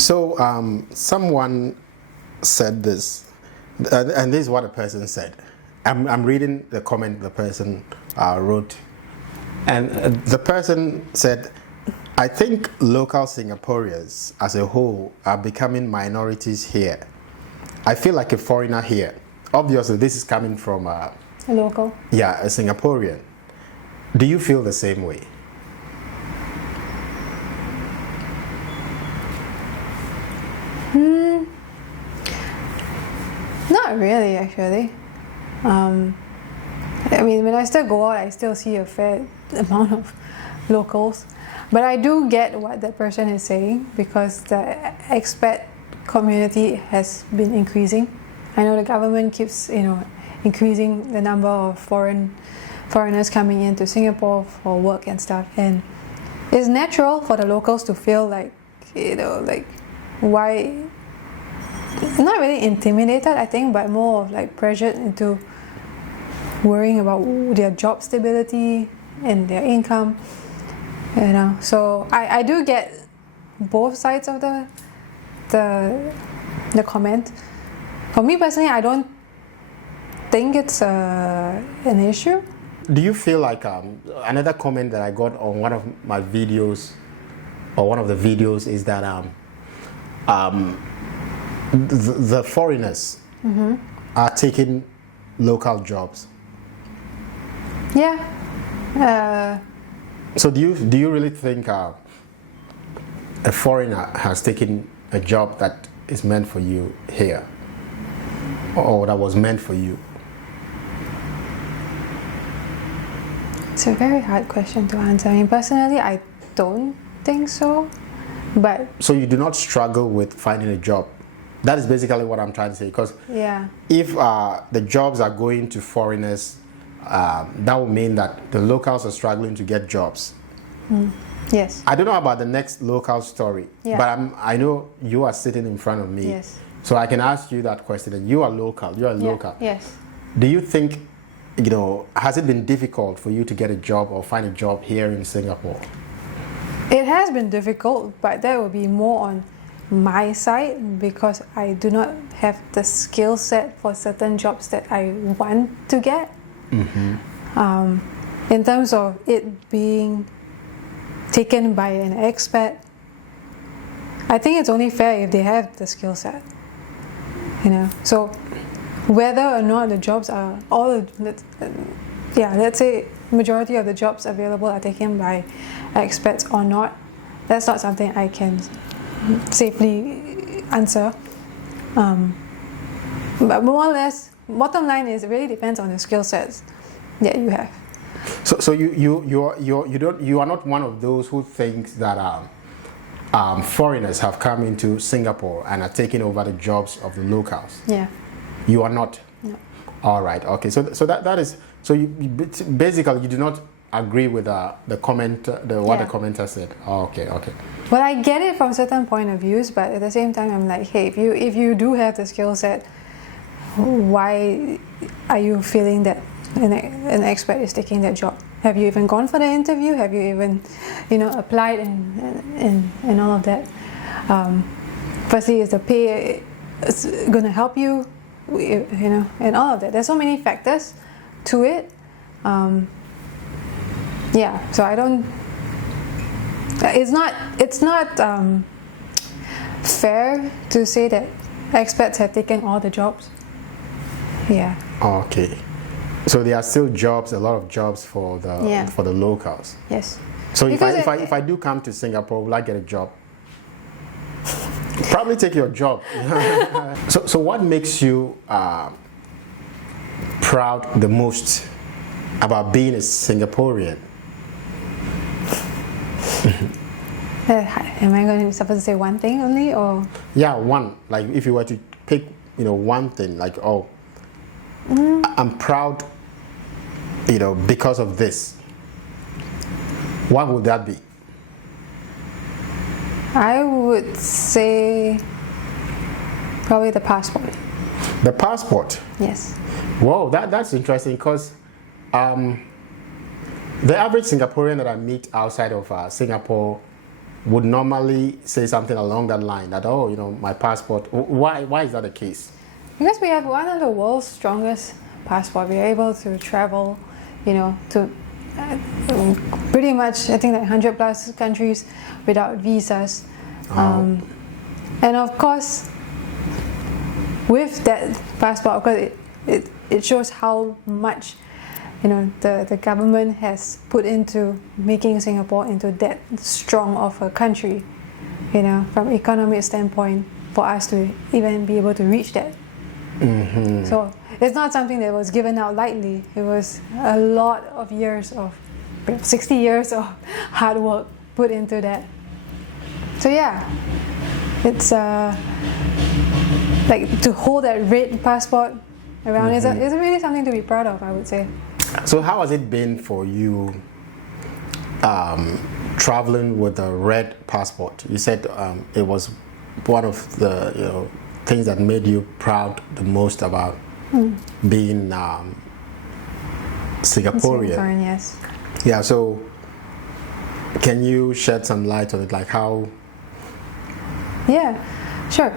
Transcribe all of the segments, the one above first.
So someone said this, and this is what the person said. I'm reading the comment the person wrote, and the person said, "I think local Singaporeans as a whole are becoming minorities here. I feel like a foreigner here." Obviously, this is coming from A local. a Singaporean. Do you feel the same way? Not really, actually. I mean, when I still go out, I still see a fair amount of locals. But I do get what that person is saying because the expat community has been increasing. I know the government keeps, increasing the number of foreigners coming into Singapore for work and stuff. And it's natural for the locals to feel like, why, not really intimidated, I think, but more of like pressured into worrying about their job stability and their income. So I do get both sides of the comment. For me personally, I don't think it's an issue. Do you feel like another comment that I got on one of my videos, or one of the videos, is that the foreigners are taking local jobs? Yeah. So do you really think a foreigner has taken a job that is meant for you here, or that was meant for you? It's a very hard question to answer. I mean, personally, I don't think so. But so you do not struggle with finding a job. That is basically what I'm trying to say. Because if the jobs are going to foreigners, that would mean that the locals are struggling to get jobs. Yes. I don't know about the next local story, but I know you are sitting in front of me. Yes. So I can ask you that question. And you are local. You are local. Yes. Do you think, has it been difficult for you to get a job or find a job here in Singapore? It has been difficult, but that will be more on my side because I do not have the skill set for certain jobs that I want to get. In terms of it being taken by an expat, I think it's only fair if they have the skill set. So whether or not the jobs are let's say majority of the jobs available are taken by expats or not, that's not something I can safely answer. But more or less, bottom line is it really depends on the skill sets that you have. So you are not one of those who thinks that foreigners have come into Singapore and are taking over the jobs of the locals. Yeah. You are not. No. All right. Okay. So that is. So you basically you do not agree with the comment, what the commenter said. Oh, okay. Well, I get it from certain point of views, but at the same time, I'm like, hey, if you do have the skill set, why are you feeling that an expat is taking that job? Have you even gone for the interview? Have you even, applied and all of that? Firstly, is the pay going to help you? And all of that. There's so many factors to it. So I don't. It's not fair to say that expats have taken all the jobs. Yeah. Okay. So there are still jobs, a lot of jobs for the locals. Yes. So if I do come to Singapore, will I get a job? Probably take your job. So what makes you proud the most about being a Singaporean? Am I going to supposed to say one thing only, or? Yeah, one. Like if you were to pick, one thing, like I'm proud, because of this. What would that be? I would say probably the passport. The passport? Yes. Whoa, that's interesting because the average Singaporean that I meet outside of Singapore would normally say something along that line, that, oh, my passport. Why is that the case? Because we have one of the world's strongest passport. We are able to travel, to pretty much, I think, like 100 plus countries without visas. And of course, with that passport, of course, it shows how much the government has put into making Singapore into that strong of a country, from economic standpoint, for us to even be able to reach that. Mm-hmm. So it's not something that was given out lightly. It was a lot of years of 60 years of hard work put into that. So yeah, it's like to hold that red passport around is really something to be proud of, I would say. So how has it been for you traveling with a red passport? You said it was one of the things that made you proud the most about being Singaporean. Singaporean, yes. Yeah, so can you shed some light on it, like how? Yeah, sure.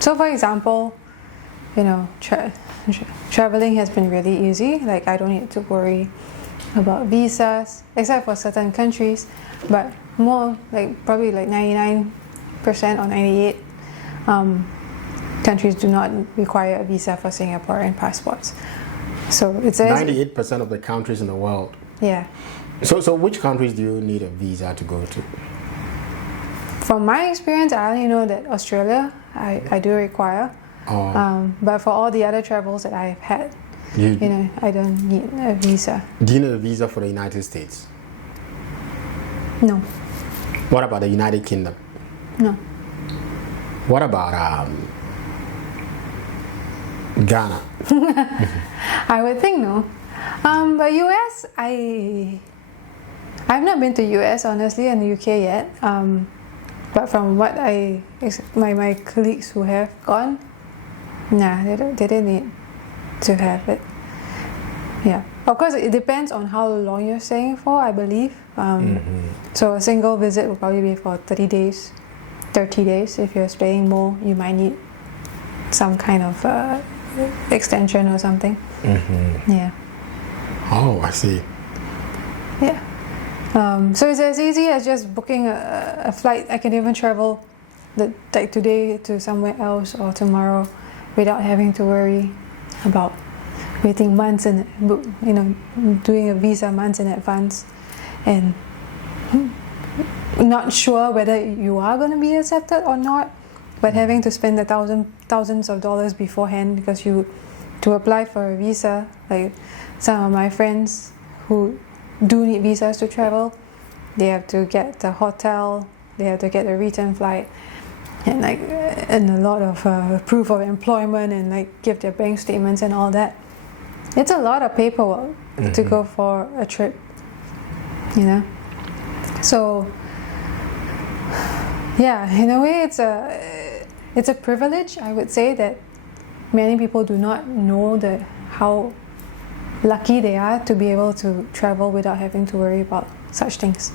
So for example, traveling has been really easy. Like I don't need to worry about visas, except for certain countries, but more like probably like 99% or 98 countries do not require a visa for Singaporean passports. So it's 98% of the countries in the world. Yeah. So which countries do you need a visa to go to? From my experience, I only know that Australia I do require. But for all the other travels that I've had, I don't need a visa. Do you need a visa for the United States? No. What about the United Kingdom? No. What about Ghana? I would think no. But US, I've not been to US honestly and the UK yet. But from what my colleagues who have gone, nah, they didn't need to have it. Yeah, of course it depends on how long you're staying for, I believe. So a single visit will probably be for 30 days. If you're staying more, you might need some kind of extension or something. Yeah. Oh, I see. Yeah. So it's as easy as just booking a flight. I can even travel like today to somewhere else or tomorrow without having to worry about waiting months and doing a visa months in advance and not sure whether you are going to be accepted or not, but having to spend thousands of dollars beforehand because to apply for a visa. Like some of my friends who do need visas to travel, they have to get the hotel, they have to get a return flight, and a lot of proof of employment and give their bank statements and all that. It's a lot of paperwork to go for a trip, So yeah, in a way it's a privilege, I would say, that many people do not know how lucky they are to be able to travel without having to worry about such things.